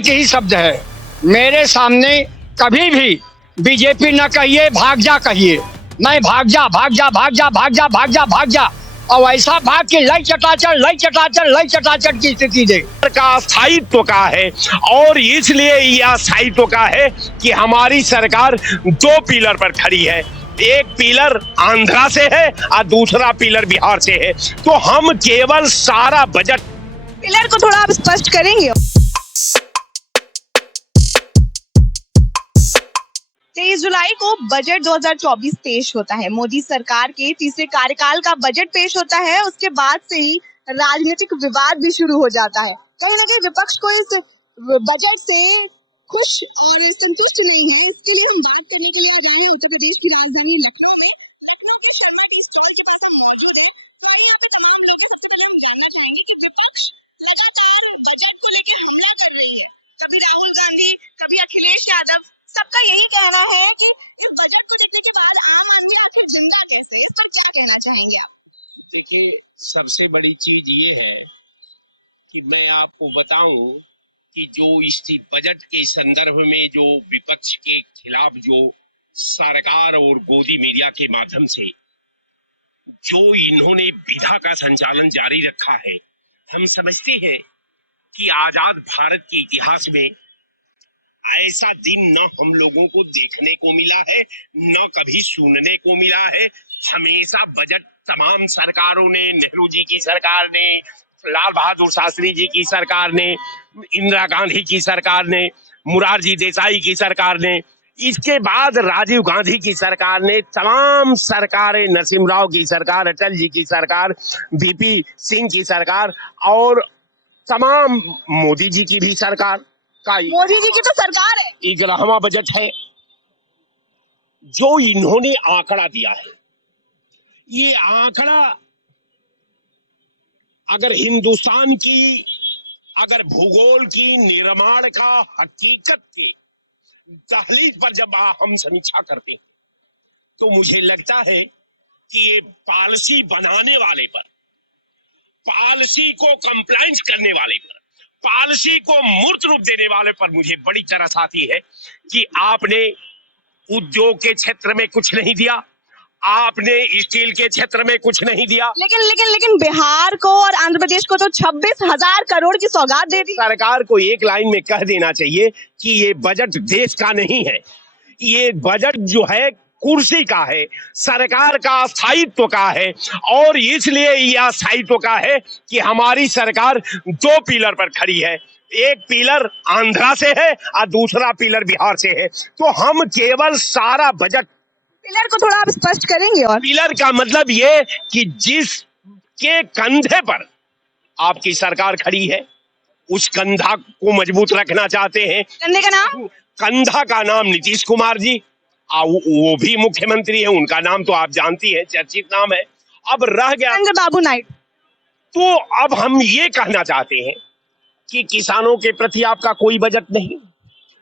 यही शब्द है। मेरे सामने कभी भी बीजेपी न कहिए भाग जा, कहिए मैं भाग जा भाग जा भाग जा भाग जा भाग जा भाग जा, और ऐसा भाग के लई चटाचर की स्थिति दे। का स्थायित्व का है और इसलिए यह स्थायित्व का है कि हमारी सरकार दो पिलर पर खड़ी है। एक पिलर आंध्रा से है और दूसरा पिलर बिहार से है। तो हम केवल सारा बजट पिलर को थोड़ा आप स्पष्ट करेंगे। 23 जुलाई को बजट 2024 पेश होता है। मोदी सरकार के तीसरे कार्यकाल का बजट पेश होता है। उसके बाद से ही राजनीतिक विवाद भी शुरू हो जाता है। कहीं ना कहीं विपक्ष को इस बजट से खुश और संतुष्ट नहीं है। इसके लिए हम बात करने के लिए आज आए हैं उत्तर प्रदेश की राजधानी लखनऊ में। लखनऊ के शर्मा टी स्टॉल के पास हम मौजूद हैं। तो आइए, यहाँ पे तमाम लोग हैं। सबसे पहले हम जानना चाहेंगे कि विपक्ष लगातार बजट को लेकर हमला कर रही है। कभी राहुल गांधी, कभी अखिलेश यादव, सबका यही कहना है कि इस बजट को देखने के बाद आम आदमी आखिर जिंदा कैसे, इस पर क्या कहना चाहेंगे आप? देखिए, सबसे बड़ी चीज ये है कि मैं आपको बताऊं कि जो इस बजट के संदर्भ में जो विपक्ष के खिलाफ जो सरकार और गोदी मीडिया के माध्यम से जो इन्होंने विधा का संचालन जारी रखा है, हम समझते हैं कि आजाद भारत के इतिहास में ऐसा दिन न हम लोगों को देखने को मिला है, न कभी सुनने को मिला है। हमेशा बजट तमाम सरकारों ने, नेहरू जी की सरकार ने, लाल बहादुर शास्त्री जी की सरकार ने, इंदिरा गांधी की सरकार ने, मुरारजी देसाई की सरकार ने, इसके बाद राजीव गांधी की सरकार ने, तमाम सरकारें, नरसिम्हा राव की सरकार, अटल जी की सरकार, वीपी सिंह की सरकार और तमाम मोदी जी की भी सरकार का मोदी जी की तो सरकार है। 11वां बजट है। जो इन्होंने आंकड़ा दिया है, ये आंकड़ा अगर हिंदुस्तान की, अगर भूगोल की निर्माण का हकीकत के दहलीज पर जब हम समीक्षा करते हैं तो मुझे लगता है कि ये पॉलिसी बनाने वाले पर, पॉलिसी को कंप्लायंस करने वाले पर, पॉलिसी को मूर्त रूप देने वाले पर मुझे बड़ी तरस आती है कि आपने उद्योग के क्षेत्र में कुछ नहीं दिया, आपने स्टील के क्षेत्र में कुछ नहीं दिया। लेकिन बिहार को और आंध्र प्रदेश को तो 26,000 करोड़ की सौगात दे दी। सरकार को एक लाइन में कह देना चाहिए कि ये बजट देश का नहीं है, ये बजट जो है कुर्सी का है, सरकार का स्थायित्व का है। और इसलिए यह स्थायित्व का है कि हमारी सरकार दो पिलर पर खड़ी है। एक पिलर आंध्रा से है और दूसरा पिलर बिहार से है। तो हम केवल सारा बजट, पिलर को थोड़ा आप स्पष्ट करेंगे। और पिलर का मतलब ये कि जिसके कंधे पर आपकी सरकार खड़ी है, उस कंधा को मजबूत रखना चाहते हैं। कंधे का नाम? कंधा का नाम नीतीश कुमार जी, वो भी मुख्यमंत्री है, उनका नाम तो आप जानती हैं, चर्चित नाम है। अब रह गया चंद्रबाबू नायडू। तो अब हम ये कहना चाहते हैं कि किसानों के प्रति आपका कोई बजट नहीं,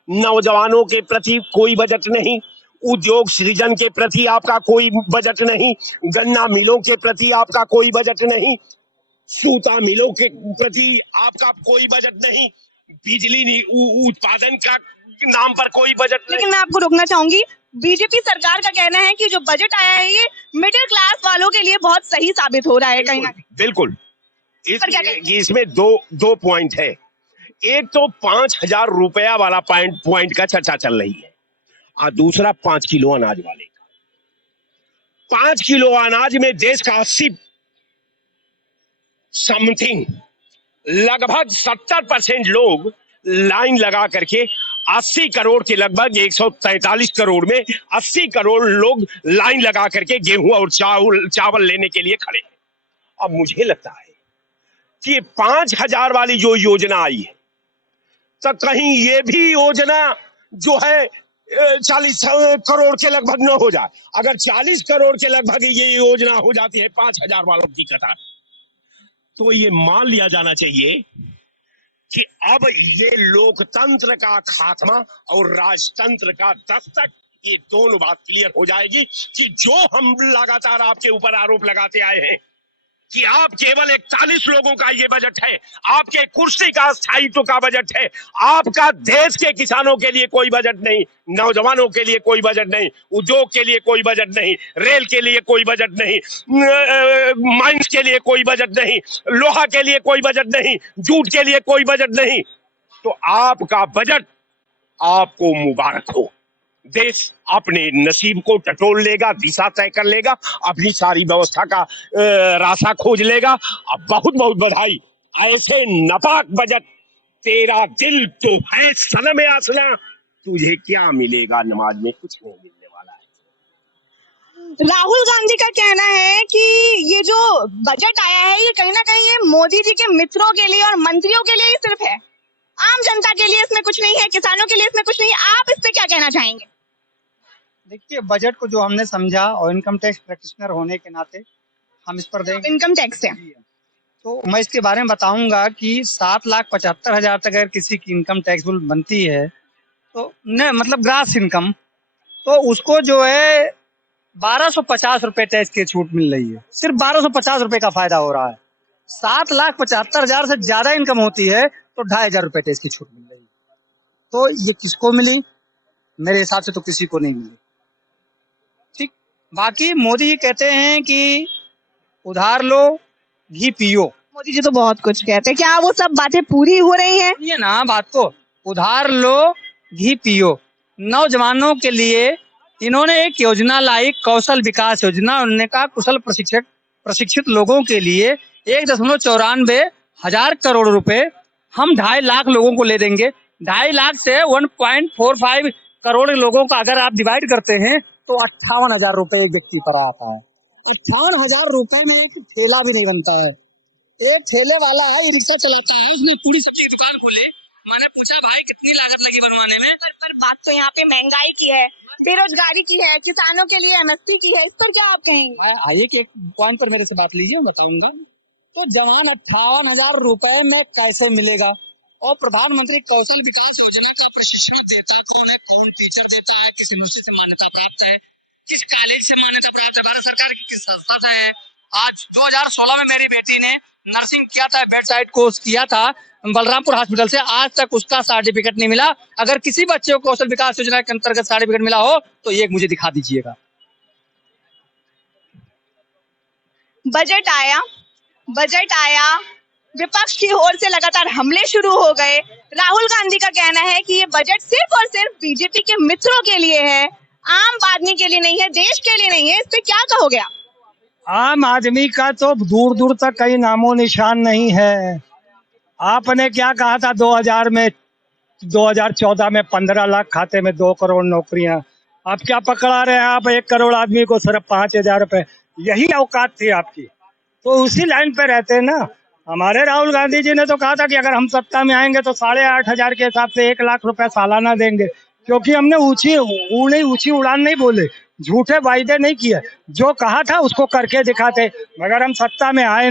नौजवानों के प्रति कोई बजट नहीं, उद्योग सृजन के प्रति आपका कोई बजट नहीं, गन्ना मिलों के प्रति आपका कोई बजट नहीं, सूता मिलों के प्रति आपका कोई बजट नहीं, बिजली उत्पादन का नाम पर कोई बजट नहीं। लेकिन मैं आपको रोकना चाहूंगी, बीजेपी सरकार का कहना है कि जो बजट आया है ये मिडिल क्लास वालों के लिए बहुत सही साबित हो रहा है। कहीं ना बिल्कुल इसमें दो पॉइंट है। एक तो 5,000 रुपया वाला पॉइंट का चर्चा चल रही है और दूसरा 5 किलो अनाज वाले का। 5 किलो अनाज में देश का 80 समथिंग, लगभग 70% लोग लाइन लगा करके 80 करोड़ के लगभग 143 करोड़ में 80 करोड़ लोग लाइन लगा करके गेहूं और चावल लेने के लिए खड़े हैं। अब मुझे लगता है कि 5,000 वाली जो योजना आई है, तो कहीं ये भी योजना जो है 40 करोड़ के लगभग न हो जाए। अगर 40 करोड़ के लगभग ये योजना हो जाती है 5,000 वालों की कतार, तो ये मान लिया जाना चाहिए कि अब ये लोकतंत्र का खात्मा और राजतंत्र का दस्तक, ये दोनों बात क्लियर हो जाएगी कि जो हम लगातार आपके ऊपर आरोप लगाते आए हैं कि आप केवल 41 लोगों का ये बजट है, आपके कुर्सी का स्थायित्व का बजट है, आपका देश के किसानों के लिए कोई बजट नहीं, नौजवानों के लिए कोई बजट नहीं, उद्योग के लिए कोई बजट नहीं, रेल के लिए कोई बजट नहीं, माइंस के लिए कोई बजट नहीं, लोहा के लिए कोई बजट नहीं, जूट के लिए कोई बजट नहीं। तो आपका बजट आपको मुबारक हो। देश अपने नसीब को टटोल लेगा, दिशा तय कर लेगा, अपनी सारी व्यवस्था का रास्ता खोज लेगा। अब बहुत बहुत बधाई। ऐसे नापाक बजट, तेरा दिल तो है सनम आसना, तुझे क्या मिलेगा नमाज में, कुछ नहीं मिलने वाला है। राहुल गांधी का कहना है कि ये जो बजट आया है ये कहीं ना कहीं ये मोदी जी के मित्रों के लिए और मंत्रियों के लिए ही सिर्फ है, आम जनता के लिए इसमें कुछ नहीं है, किसानों के लिए इसमें कुछ नहीं है। आप इस पे क्या कहना चाहेंगे? देखिए, बजट को जो हमने समझा और इनकम टैक्स प्रैक्टिशनर होने के नाते हम इस पर देंगे। इनकम टैक्स है तो मैं इसके बारे में बताऊंगा कि 7,75,000 तक अगर किसी की इनकम टैक्सेबल बनती है तो न मतलब ग्रास इनकम, तो उसको जो है 1250 रुपए टैक्स की छूट मिल रही है। सिर्फ 1250 रुपए का फायदा हो रहा है। 7,75,000 से ज्यादा इनकम होती है तो 2,500 रुपए टैक्स की छूट मिल रही है। तो ये किसको मिली? मेरे हिसाब से तो किसी को नहीं मिली। ठीक, बाकी मोदी जी कहते हैं कि उधार लो घी पियो। मोदी जी तो बहुत कुछ कहते हैं, क्या वो सब बातें पूरी हो रही हैं? ये ना बात को, उधार लो घी पियो। नौजवानों के लिए इन्होंने एक योजना लाई, कौशल विकास योजना। उन्होंने कहा कुशल प्रशिक्षित लोगों के लिए 1.94 करोड़ रुपए हम 2.5 लाख लोगों को ले देंगे। 2.5 लाख से 1.45 करोड़ लोगों का अगर आप डिवाइड करते हैं तो 58,000 रुपए एक व्यक्ति पर आता है। 58,000 रुपए में एक ठेला भी नहीं बनता है। एक ठेले वाला है, ई रिक्शा चलाता है, उसने पूरी सब्जी की दुकान खोली। मैंने पूछा भाई कितनी लागत लगी बनवाने में? पर बात तो यहाँ पे महंगाई की है, बेरोजगारी की है, किसानों के लिए एमएसपी की है, इस पर क्या आप कहेंगे? आइए कि एक पॉइंट पर मेरे से बात लीजिए, मैं बताऊंगा। तो जवान 58,000 रुपए में कैसे मिलेगा? और प्रधानमंत्री कौशल विकास योजना का प्रशिक्षण देता कौन है? कौन टीचर देता है? किस यूनिवर्सिटी से मान्यता प्राप्त है? किस कॉलेज से मान्यता प्राप्त है? भारत सरकार की किस संस्था से है? आज 2016 में मेरी बेटी ने नर्सिंग किया था, बेड साइड कोर्स किया था बलरामपुर हॉस्पिटल से, आज तक उसका सर्टिफिकेट नहीं मिला। अगर किसी बच्चे को कौशल विकास योजना के अंतर्गत सर्टिफिकेट मिला हो तो ये मुझे दिखा दीजिएगा। बजट आया, विपक्ष की ओर से लगातार हमले शुरू हो गए। राहुल गांधी का कहना है कि ये बजट सिर्फ और सिर्फ बीजेपी के मित्रों के लिए है, आम आदमी के लिए नहीं है, देश के लिए नहीं है। इस पे क्या कहोगे आप? आम आदमी का तो दूर दूर तक कहीं नामो निशान नहीं है। आपने क्या कहा था 2014 में 15 लाख खाते में 2 करोड़ नौकरियां। आप क्या पकड़ा रहे हैं? आप 1 करोड़ आदमी को सिर्फ 5,000 रुपए, यही औकात थी आपकी। तो उसी लाइन पे रहते हैं ना। हमारे राहुल गांधी जी ने तो कहा था कि अगर हम सत्ता में आएंगे तो 8,500 के हिसाब से 1 लाख रुपए सालाना देंगे, क्योंकि हमने ऊंची उड़ान नहीं बोले, झूठे वायदे नहीं किए, जो कहा था उसको करके दिखाते। मगर हम सत्ता में आए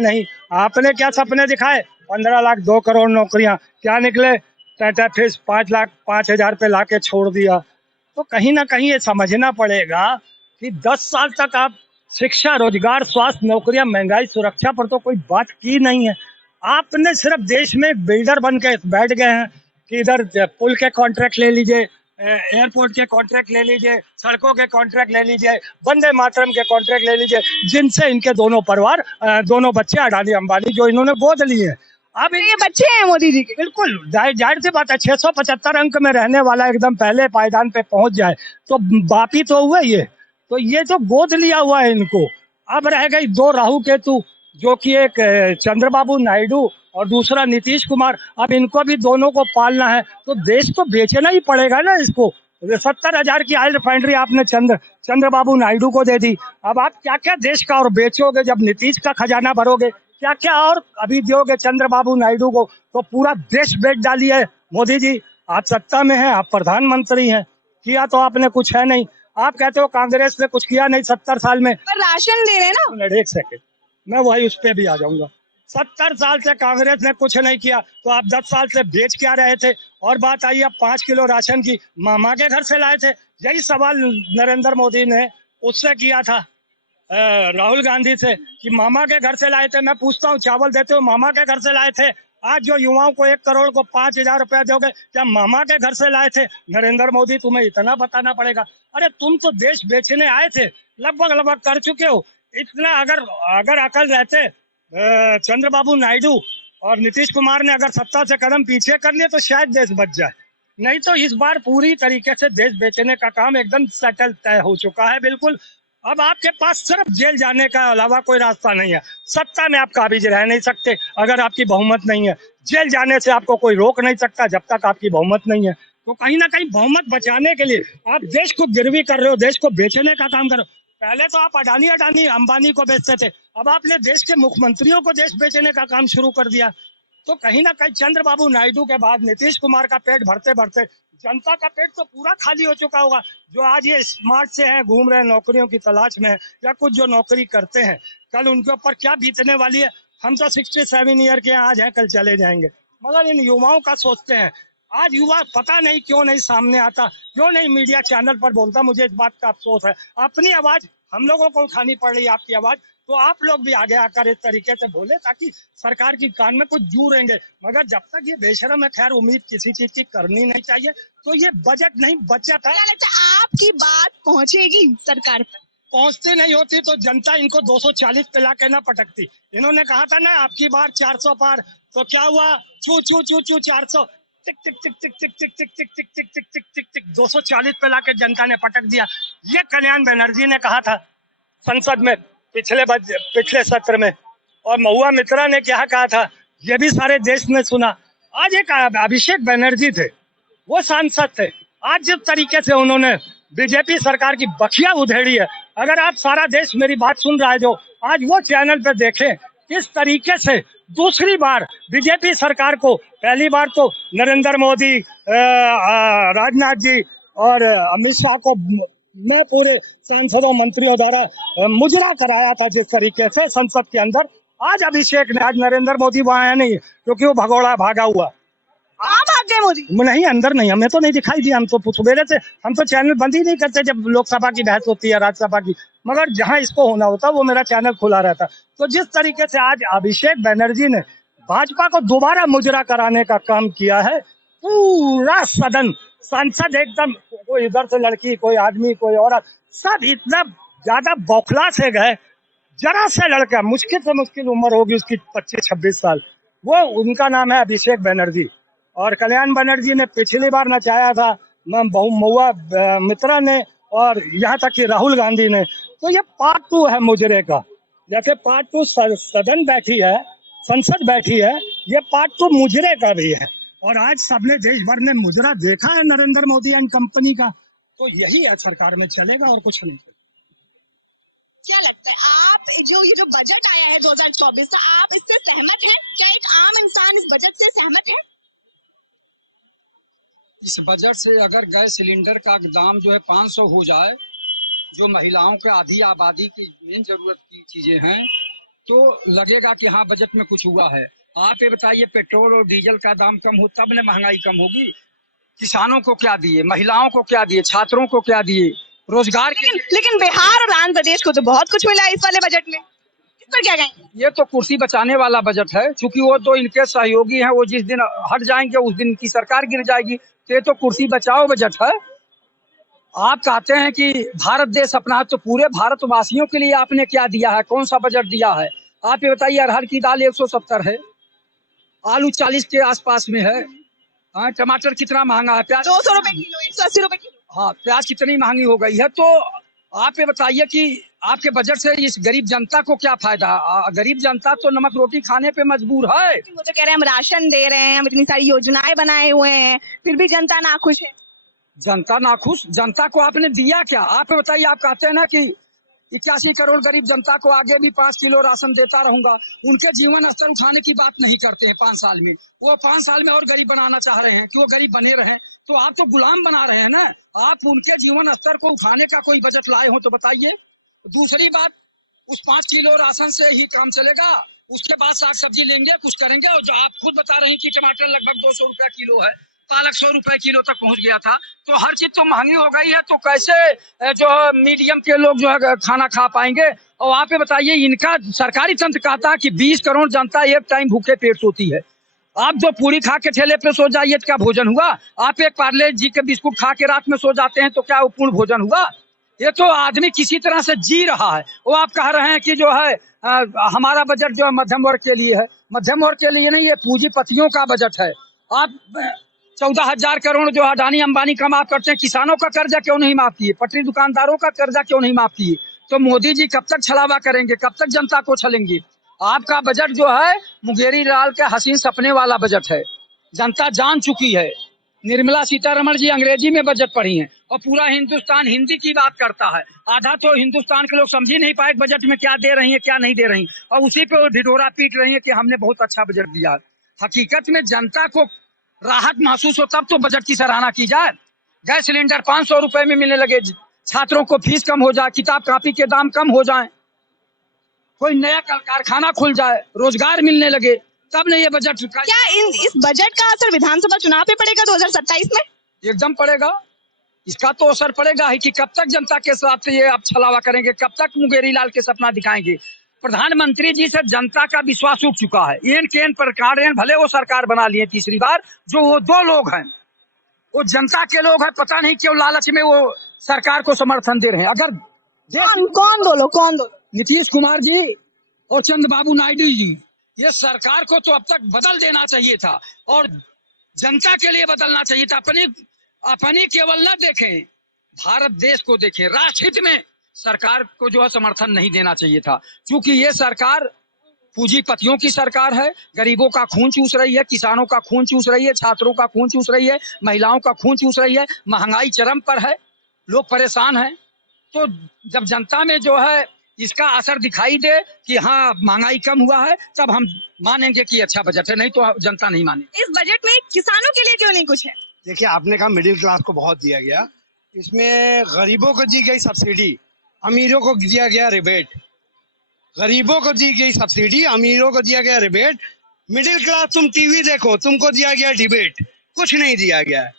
नहीं। आपने क्या सपने दिखाए? 15 लाख 2 करोड़ नौकरियां, क्या निकले? टाटा फिश 5,05,000 पे लाके छोड़ दिया। तो कहीं ना कहीं ये समझना पड़ेगा कि 10 साल तक आप शिक्षा, रोजगार, स्वास्थ्य, नौकरियां, महंगाई, सुरक्षा पर तो कोई बात की नहीं है। आपने सिर्फ देश में एक बिल्डर बन के बैठ गए हैं कि इधर पुल के कॉन्ट्रैक्ट ले लीजिए, एयरपोर्ट के कॉन्ट्रैक्ट ले लीजिए, सड़कों के कॉन्ट्रैक्ट ले लीजिए, वंदे मातरम के कॉन्ट्रैक्ट ले लीजिए, जिनसे इनके दोनों बच्चे अडानी अंबानी जो इन्होंने गोद लिए। अब ये बच्चे हैं मोदी जी के। बिल्कुल जाहिर सी बात है, 675 अंक में रहने वाला एकदम पहले पायदान पे पहुंच जाए तो बापी तो हुए ये। तो ये जो गोद लिया हुआ है इनको। अब रह गई 2 राहु केतु, जो कि एक चंद्रबाबू नायडू और दूसरा नीतीश कुमार। अब इनको भी दोनों को पालना है तो देश तो बेचना ही पड़ेगा ना इसको। 70,000 की ऑयल रिफाइनरी आपने चंद्रबाबू नायडू को दे दी। अब आप क्या क्या देश का और बेचोगे? जब नीतीश का खजाना भरोगे, क्या क्या और अभी दोगे चंद्रबाबू नायडू को? तो पूरा देश बेच डाली है मोदी जी। आप सत्ता में हैं, आप प्रधानमंत्री हैं, किया तो आपने कुछ है नहीं। आप कहते हो कांग्रेस ने कुछ किया नहीं 70 साल में। पर राशन दे रहे ना। एक सेकंड, मैं वही उस पे भी आ जाऊंगा। 70 साल से कांग्रेस ने कुछ नहीं किया तो आप 10 साल से बेच क्या रहे थे? और बात आई अब 5 किलो राशन की, मामा के घर से लाए थे। यही सवाल नरेंद्र मोदी ने उससे किया था। राहुल गांधी से कि मामा के घर से लाए थे। मैं पूछता हूँ, चावल देते हो मामा के घर से लाए थे? आज जो युवाओं को 1 करोड़ को 5,000 रुपया दोगे, क्या मामा के घर से लाए थे? नरेंद्र मोदी, तुम्हें इतना बताना पड़ेगा। अरे तुम तो देश बेचने आए थे, लगभग कर चुके हो। इतना अगर अकल रहते चंद्रबाबू नायडू और नीतीश कुमार ने अगर सत्ता से कदम पीछे कर लिए तो शायद देश बच जाए। नहीं तो इस बार पूरी तरीके से देश बेचने का काम एकदम सेटल तय हो चुका है बिल्कुल। अब आपके पास सिर्फ जेल जाने का अलावा कोई रास्ता नहीं है। सत्ता में आप काबिज रह नहीं सकते अगर आपकी बहुमत नहीं है। जेल जाने से आपको कोई रोक नहीं सकता जब तक आपकी बहुमत नहीं है। तो कहीं ना कहीं बहुमत बचाने के लिए आप देश को गिरवी कर रहे हो, देश को बेचने का काम कर रहे हो। पहले तो आप अडानी अंबानी को बेचते थे, अब आपने देश के मुख्यमंत्रियों को देश बेचने का काम शुरू कर दिया। तो कहीं ना कहीं चंद्रबाबू नायडू के बाद नीतीश कुमार का पेट भरते भरते जनता का पेट तो पूरा खाली हो चुका होगा। जो आज ये स्मार्ट से हैं, घूम रहे हैं, नौकरियों की तलाश में है, या कुछ जो नौकरी करते हैं, कल उनके ऊपर क्या बीतने वाली है। हम तो 67 ईयर के आज हैं, कल चले जाएंगे। मगर इन युवाओं का सोचते हैं। आज युवा पता नहीं क्यों नहीं सामने आता, क्यों नहीं मीडिया चैनल पर बोलता। मुझे इस बात का अफसोस है। अपनी आवाज हम लोगों को उठानी पड़ रही है, आपकी आवाज। तो आप लोग भी आगे आकर इस तरीके से बोले ताकि सरकार की कान में कुछ जू रहेंगे। मगर जब तक ये बेशरम है, खैर उम्मीद किसी चीज की करनी नहीं चाहिए। तो ये बजट नहीं, बचत है। क्या लगता है आपकी बात पहुंचेगी सरकार तक? पहुंचती नहीं होती तो जनता इनको 240 पे ला के ना पटकती। इन्होंने कहा था ना आपकी बार 400 पार, तो क्या हुआ? चू चू चू चू 400, टिक टिक टिक टिक टिक टिक टिक टिक टिक टिक टिक टिक टिक टिक 240 पे ला के जनता ने पटक दिया। ये कल्याण बनर्जी ने कहा था संसद में पिछले सत्र में, और महुआ मित्रा ने क्या कहा था, ये भी सारे देश ने सुना। आज एक अभिषेक बनर्जी थे, वो सांसद थे। आज जिस तरीके से उन्होंने बीजेपी सरकार की बखिया उधेड़ी है, अगर आप सारा देश मेरी बात सुन रहा है जो, आज वो चैनल पे देखें किस तरीके से दूसरी बार बीजेपी सरकार को, पहली बार तो नरेंद्र मोदी, राजनाथ जी और अमित शाह को मैं पूरे सांसदों मंत्रियों द्वारा मुजरा कराया था जिस तरीके से संसद के अंदर। आज अभिषेक ने, आज नरेंद्र मोदी वहां आया नहीं क्योंकि वो भगोड़ा भागा हुआ। आप भाग गए मोदी? नहीं, अंदर नहीं, हमें तो नहीं दिखाई दिया। हम तो सुबेरे से, हम तो चैनल बंद ही नहीं करते जब लोकसभा की बहस होती है, राज्यसभा की। मगर जहां इसको होना होता वो मेरा चैनल खुला रहता। तो जिस तरीके से आज अभिषेक बनर्जी ने भाजपा को दोबारा मुजरा कराने का काम किया है, पूरा सदन, सांसद एकदम, कोई इधर से लड़की, कोई आदमी, कोई औरत, सब इतना ज्यादा बौखला से गए। जरा से लड़का, मुश्किल से मुश्किल उम्र होगी उसकी 25-26 साल, वो, उनका नाम है अभिषेक बनर्जी। और कल्याण बनर्जी ने पिछली बार नचाया था महुआ मित्रा ने, और यहाँ तक कि राहुल गांधी ने। तो ये पार्ट 2 है मुजरे का। जैसे पार्ट 2 सदन बैठी है, संसद बैठी है, ये पार्ट 2 मुजरे का भी है। और आज सबने देश भर ने मुजरा देखा है नरेंद्र मोदी एंड कंपनी का। तो यही है सरकार में चलेगा और कुछ नहीं। क्या लगता है आप ये जो बजट आया है 2024 का, आप इससे सहमत हैं? क्या एक आम इंसान इस बजट से सहमत है? इस बजट से अगर गैस सिलेंडर का दाम जो है 500 हो जाए, जो महिलाओं के आधी आबादी की मेन जरूरत की चीजें हैं, तो लगेगा कि हाँ बजट में कुछ हुआ है। आप ये बताइए, पेट्रोल और डीजल का दाम कम हो तब न महंगाई कम होगी। किसानों को क्या दिए, महिलाओं को क्या दिए, छात्रों को क्या दिए, रोजगार। लेकिन बिहार और आंध्र प्रदेश को तो बहुत कुछ मिला है इस वाले बजट में, इस पर क्या कहेंगे? ये तो कुर्सी बचाने वाला बजट है, क्योंकि वो तो इनके सहयोगी हैं। वो जिस दिन हट जाएंगे उस दिन इनकी सरकार गिर जाएगी। तो ये तो कुर्सी बचाओ बजट है। आप कहते हैं कि भारत देश अपना है, तो पूरे भारतवासियों के लिए आपने क्या दिया है, कौन सा बजट दिया है? आप ये बताइए, अरहर की दाल 170 है, आलू 40 के आसपास में है, टमाटर कितना महंगा है, प्याज 200 रुपए किलो, 180 रुपए किलो। हाँ, प्याज कितनी महंगी हो गई है। तो आप ये बताइए कि आपके बजट से इस गरीब जनता को क्या फायदा? गरीब जनता तो नमक रोटी खाने पे मजबूर है। वो तो कह रहे हैं हम राशन दे रहे हैं, हम इतनी सारी योजनाएं बनाए हुए हैं, फिर भी जनता नाखुश है। जनता नाखुश? जनता को आपने दिया क्या? आप बताइए। आप कहते हैं ना कि 81 करोड़ गरीब जनता को आगे भी 5 किलो राशन देता रहूंगा। उनके जीवन स्तर उठाने की बात नहीं करते हैं 5 साल में। वो 5 साल में और गरीब बनाना चाह रहे हैं कि वो गरीब बने रहें। तो आप तो गुलाम बना रहे हैं ना। आप उनके जीवन स्तर को उठाने का कोई बजट लाए हो तो बताइए। दूसरी बात, उस 5 किलो राशन से ही काम चलेगा? उसके बाद साग सब्जी लेंगे, कुछ करेंगे? और जो आप खुद बता रहे हैं कि टमाटर लगभग 200 रुपया किलो है, पालक 100 रुपए किलो तक पहुंच गया था। तो हर चीज तो महंगी हो गई है, तो कैसे जो है मीडियम के लोग जो है खाना खा पाएंगे। और आप ये बताइए, इनका सरकारी तंत्र कहता है कि 20 करोड़ जनता एक टाइम भूखे पेट सोती है। आप जो पूरी खा के ठेले पे सो जाइए तो क्या भोजन हुआ? आप एक पार्ले जी के बिस्कुट खा के रात में सो जाते हैं तो क्या वो पूर्ण भोजन हुआ? ये तो आदमी किसी तरह से जी रहा है। वो आप कह रहे हैं कि जो है हमारा बजट जो है मध्यम वर्ग के लिए है। मध्यम वर्ग के लिए नहीं, ये पूंजीपतियों का बजट है। आप 14,000 करोड़ जो अडानी अंबानी का माफ करते हैं, किसानों का कर्जा क्यों नहीं माफ किए? पटरी दुकानदारों का कर्जा क्यों नहीं माफ किए? तो मोदी जी कब तक छलावा करेंगे, कब तक जनता को छलेंगे? आपका बजट जो है मुंगेरी लाल के हसीन सपने वाला बजट है। जनता जान चुकी है। निर्मला सीतारमण जी अंग्रेजी में बजट पढ़ी हैं और पूरा हिंदुस्तान हिंदी की बात करता है। आधा तो हिंदुस्तान के लोग समझ ही नहीं पाए बजट में क्या दे रही है क्या नहीं दे रही, और उसी पे वो ढिढोरा पीट रही है कि हमने बहुत अच्छा बजट दिया। हकीकत में जनता को राहत महसूस हो तब तो बजट की सराहना की जाए। गैस सिलेंडर 500 रुपए में मिलने लगे, छात्रों को फीस कम हो जाए, किताब कापी के दाम कम हो जाए, कोई नया कारखाना खुल जाए, रोजगार मिलने लगे, तब नहीं ये बजट का। क्या इस बजट का असर विधानसभा चुनाव पे पड़ेगा 2027 में? एकदम पड़ेगा। इसका तो असर पड़ेगा ही कि कब तक जनता के साथ ये आप छलावा करेंगे, कब तक मुंगेरी लाल के सपना दिखाएंगे। प्रधानमंत्री जी से जनता का विश्वास उठ चुका है। एन केन प्रकार भले वो सरकार बना लिए तीसरी बार, जो वो दो लोग हैं वो जनता के लोग हैं। पता नहीं क्यों लालच में वो सरकार को समर्थन दे रहे हैं। अगर कौन दो लोग? नीतीश कुमार जी और चंद्रबाबू नायडू जी, ये सरकार को तो अब तक बदल देना चाहिए था और जनता के लिए बदलना चाहिए था। अपनी केवल न देखें, भारत देश को देखें। राष्ट्रहित में सरकार को जो है समर्थन नहीं देना चाहिए था, क्योंकि ये सरकार पूंजीपतियों की सरकार है। गरीबों का खून चूस रही है, किसानों का खून चूस रही है, छात्रों का खून चूस रही है, महिलाओं का खून चूस रही है। महंगाई चरम पर है, लोग परेशान हैं। तो जब जनता में जो है इसका असर दिखाई दे कि हाँ महंगाई कम हुआ है, तब हम मानेंगे कि अच्छा बजट है, नहीं तो जनता नहीं माने। इस बजट में किसानों के लिए क्यों नहीं कुछ है? देखिए, आपने कहा मिडिल क्लास को बहुत दिया गया, इसमें गरीबों को दी गई सब्सिडी, अमीरों को दिया गया रिबेट। गरीबों को दी गई सब्सिडी, अमीरों को दिया गया रिबेट। मिडिल क्लास तुम टीवी देखो, तुमको दिया गया डिबेट, कुछ नहीं दिया गया।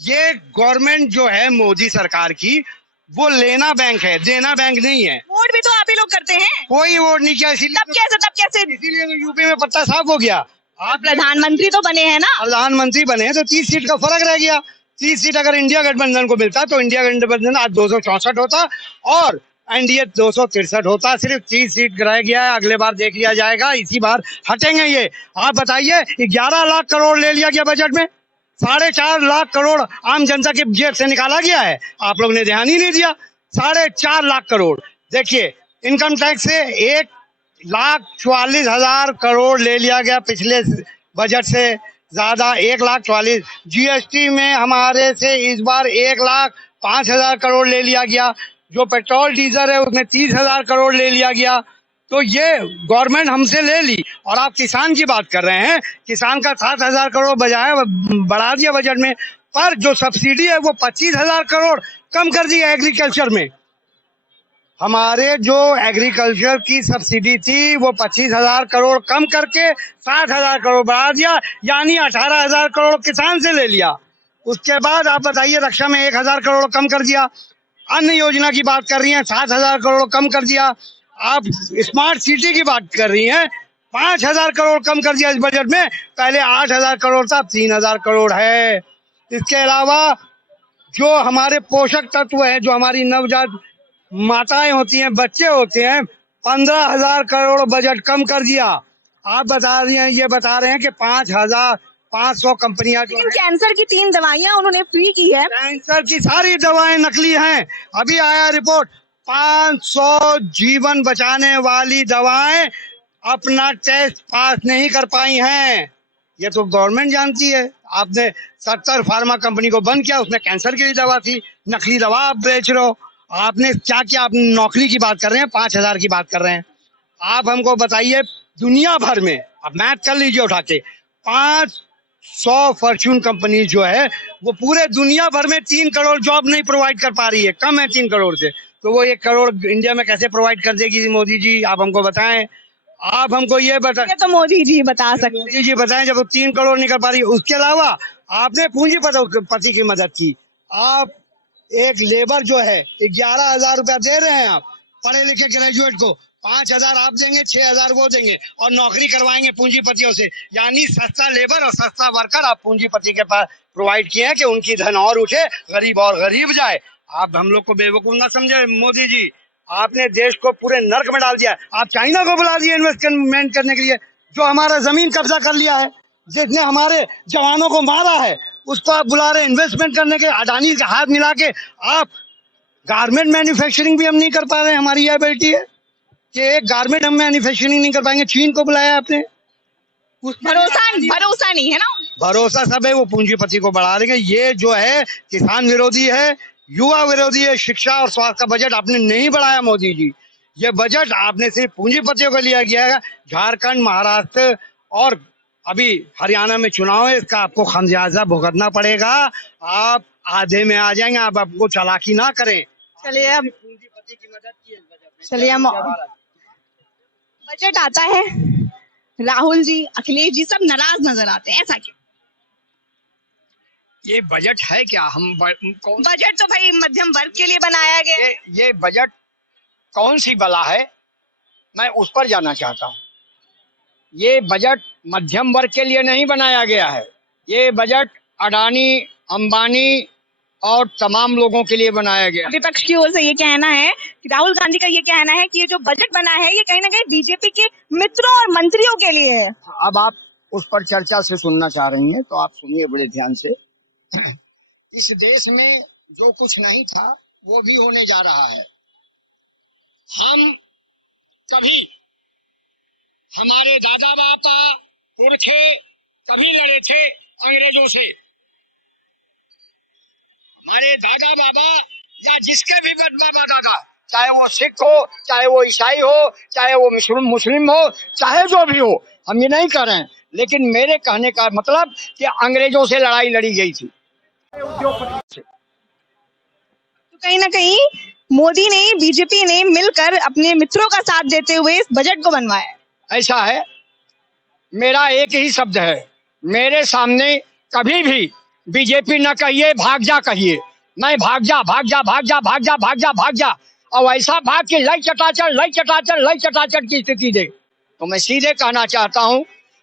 ये गवर्नमेंट जो है मोदी सरकार की, वो लेना बैंक है, देना बैंक नहीं है। वोट भी तो आप ही लोग करते हैं। कोई वोट नहीं किया, इसीलिए तब कैसे इसीलिए तो यूपी में पत्ता साफ हो गया। आप प्रधानमंत्री तो बने हैं ना? प्रधानमंत्री बने हैं तो 30 सीट का फर्क रह गया। 30 सीट अगर इंडिया गठबंधन को मिलता तो इंडिया गठबंधन आज 264 होता और एनडीए 263 होता। सिर्फ 30 सीट रह गया है, अगले बार देख लिया जाएगा, इसी बार हटेंगे ये। आप बताइए, 11 लाख करोड़ ले लिया गया बजट में, 4.5 लाख करोड़ आम जनता के जेब से निकाला गया है। आप लोग ने ध्यान ही नहीं दिया। 4.5 लाख करोड़। देखिए, इनकम टैक्स से 1,44,000 करोड़ ले लिया गया पिछले बजट से ज्यादा, 1,44,000। जीएसटी में हमारे से इस बार 1,05,000 करोड़ ले लिया गया। जो पेट्रोल डीजल है उसमें 30,000 करोड़ ले लिया गया। तो ये गवर्नमेंट हमसे ले ली। और आप किसान की बात कर रहे हैं, किसान का 7,000 करोड़ बढ़ा दिया बजट में, पर जो सब्सिडी है वो 25,000 करोड़ कम कर दिया एग्रीकल्चर में। हमारे जो एग्रीकल्चर की सब्सिडी थी वो 25,000 करोड़ कम करके 60,000 करोड़ बढ़ा दिया, यानी 18,000 करोड़ किसान से ले लिया। उसके बाद आप बताइए, रक्षा में 1,000 करोड़ कम कर दिया। अन्य योजना की बात कर रही हैं, 7,000 करोड़ कम कर दिया। आप स्मार्ट सिटी की बात कर रही हैं, 5,000 करोड़ कम कर दिया इस बजट में। पहले 8,000 करोड़ था, 3,000 करोड़ है। इसके अलावा जो हमारे पोषक तत्व है, जो हमारी नवजात माताएं होती हैं, बच्चे होते हैं, 15,000 करोड़ बजट कम कर दिया। आप बता रहे हैं कि 5,500 कंपनियां, लेकिन कैंसर की 3 दवाइयां उन्होंने फ्री की है। कैंसर की सारी दवाएं नकली हैं। अभी आया रिपोर्ट, 500 जीवन बचाने वाली दवाएं अपना टेस्ट पास नहीं कर पाई हैं। ये तो गवर्नमेंट जानती है। आपने 70 फार्मा कंपनी को बंद किया, उसमें कैंसर की दवा थी, नकली दवा आप बेच रहे हो। आपने क्या किया? आप नौकरी की बात कर रहे हैं, 5,000 की बात कर रहे हैं। आप हमको बताइए, दुनिया भर में आप मैथ कर लीजिए उठा के, 500 फॉर्च्यून कंपनी जो है वो पूरे दुनिया भर में 3 करोड़ जॉब नहीं प्रोवाइड कर पा रही है, कम है 3 करोड़ से। तो वो 1 करोड़ इंडिया में कैसे प्रोवाइड कर देगी मोदी जी? आप हमको बताएं। आप हमको ये बताएं, ये तो मोदी जी बता सकते हैं। मोदी जी बताएं, जब वो 3 करोड़ निकल पा रही है, उसके अलावा आपने पूंजीपति की मदद की। आप एक लेबर जो है 11,000 रुपया दे रहे हैं, आप पढ़े लिखे ग्रेजुएट को 5,000 आप देंगे, 6,000 वो देंगे और नौकरी करवाएंगे पूंजीपतियों से। यानी सस्ता लेबर और सस्ता वर्कर आप पूंजीपति के पास प्रोवाइड किए हैं कि उनकी धन और उठे, गरीब और गरीब जाए। आप हम लोग को बेवकूफ ना समझे मोदी जी, आपने देश को पूरे नर्क में डाल दिया। आप चाइना को बुला दिए इन्वेस्टमेंट करने के लिए, जो हमारा जमीन कब्जा कर लिया है, जिसने हमारे जवानों को मारा है, उसको आप बुला रहे हैं इन्वेस्टमेंट करने के। अडानी के हाथ मिला के आप गारमेंट मैन्युफैक्चरिंग भी हम नहीं कर पा रहे हैं। हमारी यह एबिलिटी है कि एक गारमेंट हम मैन्युफैक्चरिंग नहीं कर पाएंगे। चीन को बुलाया आपने, भरोसा नहीं है ना। भरोसा सब है, वो पूंजीपति को बढ़ा देंगे। ये जो है किसान विरोधी है, युवा विरोधी है। शिक्षा और स्वास्थ्य का बजट आपने नहीं बढ़ाया मोदी जी। ये बजट आपने सिर्फ पूंजीपतियों को लिया गया है। झारखंड, महाराष्ट्र और अभी हरियाणा में चुनाव है, इसका आपको खमियाजा भुगतना पड़ेगा। आप आधे में आ जाएंगे। आप आपको चालाकी ना करें। चलिए अब पूंजीपति की मदद की है इस बजट में। चलिए हम बजट आता है, राहुल जी, अखिलेश जी सब नाराज नजर आते हैं, ऐसा क्यों? ये बजट है क्या? कौन बजट तो भाई मध्यम वर्ग के लिए बनाया गया है। ये बजट कौन सी बला है, मैं उस पर जाना चाहता हूँ। ये बजट मध्यम वर्ग के लिए नहीं बनाया गया है। ये बजट अडानी, अंबानी और तमाम लोगों के लिए बनाया गया। विपक्ष की ओर से ये कहना है कि राहुल गांधी का ये कहना है कि ये जो बजट बना है ये कहीं ना कहीं बीजेपी के मित्रों और मंत्रियों के लिए है। अब आप उस पर चर्चा से सुनना चाह रही हैं तो आप सुनिए बड़े ध्यान से। इस देश में जो कुछ नहीं था वो भी होने जा रहा है। हम कभी, हमारे दादा बापा पुरखे कभी लड़े थे अंग्रेजों से। हमारे दादा बाबा या जिसके भी बाबा दादा, चाहे वो सिख हो, चाहे वो ईसाई हो, चाहे वो मुस्लिम हो, चाहे जो भी हो, हम ये नहीं कह रहे हैं, लेकिन मेरे कहने का मतलब कि अंग्रेजों से लड़ाई लड़ी गई थी। तो कहीं ना कहीं मोदी ने, बीजेपी ने मिलकर अपने मित्रों का साथ देते हुए इस बजट को बनवाया है। ऐसा है, मेरा एक ही शब्द है, मेरे सामने कभी भी बीजेपी न कहिए भाग जा कहिए। मैं भाग जा भाग जा भाग जा भाग जा भाग जा भाग जा, और ऐसा भाग के लई चटाचर की स्थिति दे। तो मैं सीधे कहना चाहता हूं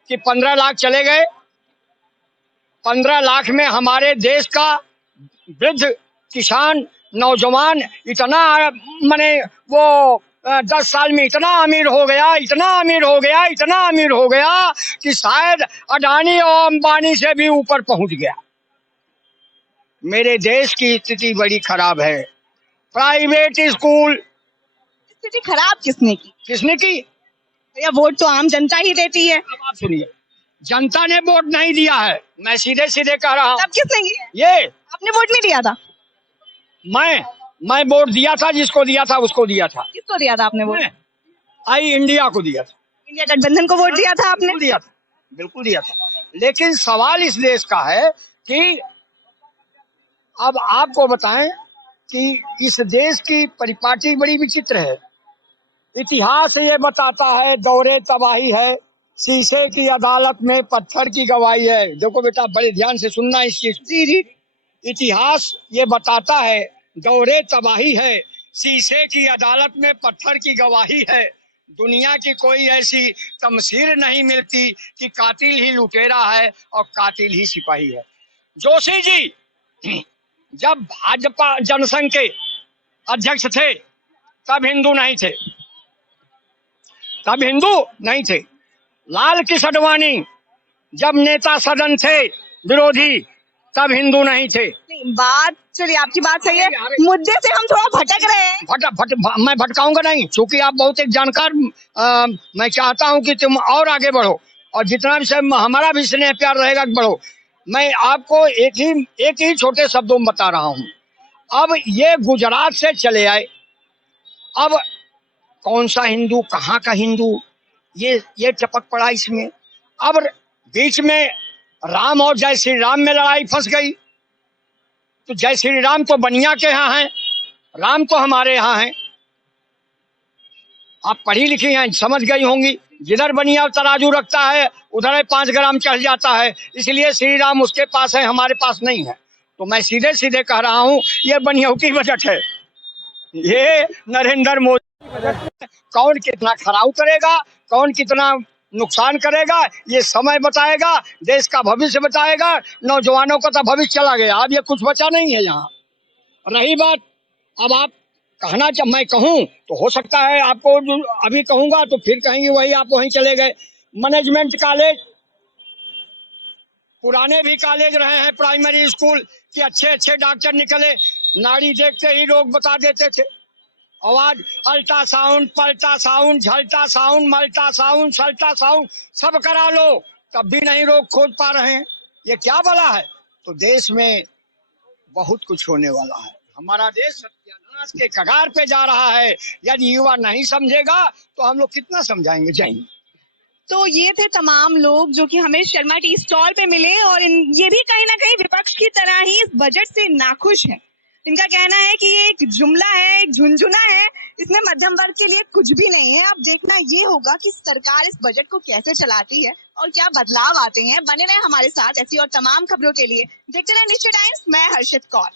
कि 15 लाख चले गए। 15 लाख में हमारे देश का वृद्ध, किसान, नौजवान इतना माने वो 10 साल में इतना अमीर हो गया, इतना अमीर हो गया, इतना अमीर हो गया कि शायद अडानी और अंबानी से भी ऊपर पहुंच गया। मेरे देश की स्थिति बड़ी खराब है। प्राइवेट स्कूल, स्थिति खराब किसने की? किसने की? भैया वोट तो आम जनता ही देती है। अब आप सुनिए, जनता ने वोट नहीं दिया है, मैं सीधे सीधे कह रहा हूँ। तब किसने की? ये आपने वोट नहीं दिया था? मैं वोट दिया था, जिसको दिया था उसको दिया था। किसको दिया था आपने वोट? आई इंडिया को दिया था। इंडिया गठबंधन को वोट दिया था आपने? बिल्कुल दिया था, बिल्कुल दिया था। लेकिन सवाल इस देश का है कि अब आपको बताएं कि इस देश की परिपाटी बड़ी विचित्र है। इतिहास ये बताता है दौरे तबाही है, शीशे की अदालत में पत्थर की गवाही है। देखो बेटा, बड़े ध्यान से सुनना इस चीज। जी जी। इतिहास ये बताता है दौरे तबाही है, शीशे की अदालत में पत्थर की गवाही है। दुनिया की कोई ऐसी तमसीर नहीं मिलती कि कातिल ही लुटेरा है और कातिल ही सिपाही है। जोशी जी जब भाजपा जनसंघ के अध्यक्ष थे तब हिंदू नहीं थे, तब हिंदू नहीं थे। लाल कृष्ण आडवाणी जब नेता सदन थे विरोधी, तब हिंदू नहीं थे। नहीं, बात चलिए आपकी बात सही है, मुद्दे से हम थोड़ा भटक रहे हैं। मैं भटकाऊंगा नहीं, क्योंकि आप बहुत एक जानकार। मैं चाहता हूं कि तुम और आगे बढ़ो और जितना भी हमारा भी स्नेह प्यार रहेगा बढ़ो। मैं आपको एक ही छोटे शब्दों में बता रहा हूं। अब ये गुजरात से चले आए, अब कौन सा हिंदू, कहाँ का हिंदू, ये टपक पड़ा इसमें। अब बीच में राम और जय श्री राम में लड़ाई फंस गई। तो जय श्री राम तो बनिया के यहाँ हैं, राम तो हमारे यहाँ हैं। आप पढ़ी लिखी हैं, समझ गई होंगी। जिधर बनिया तराजू रखता है उधर 5 ग्राम चढ़ जाता है। इसलिए श्री राम उसके पास है, हमारे पास नहीं है। तो मैं सीधे सीधे कह रहा हूँ ये बनियों की बजट है, ये नरेंद्र मोदी। कौन कितना खराब करेगा, कौन कितना नुकसान करेगा, ये समय बताएगा, देश का भविष्य बताएगा। नौजवानों का तो भविष्य चला गया, अब ये कुछ बचा नहीं है यहाँ। रही बात, अब आप कहना मैं कहूँ तो हो सकता है आपको अभी कहूंगा तो फिर कहेंगे वही आप वहीं चले गए। मैनेजमेंट कॉलेज, पुराने भी कॉलेज रहे हैं, प्राइमरी स्कूल कि अच्छे अच्छे डॉक्टर निकले, नाड़ी देखते ही रोग बता देते थे। आवाज अल्ट्रासाउंड, पल्ट्रासाउंड, झल्ट्रासाउंड, मल्ट्रासाउंड, सल्ट्रासाउंड सब करा लो, तब भी नहीं रोग खोज पा रहे हैं। ये क्या भला है? तो देश में बहुत कुछ होने वाला है। हमारा देश सत्यानाश के कगार पे जा रहा है। यदि युवा नहीं समझेगा तो हम लोग कितना समझाएंगे। जय हिंद। तो ये थे तमाम लोग जो कि हमें शर्मा टी स्टॉल पे मिले और ये भी कहीं ना कहीं विपक्ष की तरह ही इस बजट से नाखुश हैं। इनका कहना है कि ये एक जुमला है, एक झुनझुना है, इसमें मध्यम वर्ग के लिए कुछ भी नहीं है। अब देखना ये होगा कि सरकार इस बजट को कैसे चलाती है और क्या बदलाव आते हैं। बने रहे हमारे साथ ऐसी और तमाम खबरों के लिए। देखते रहे निश्चय टाइम्स। मैं हर्षित कौर।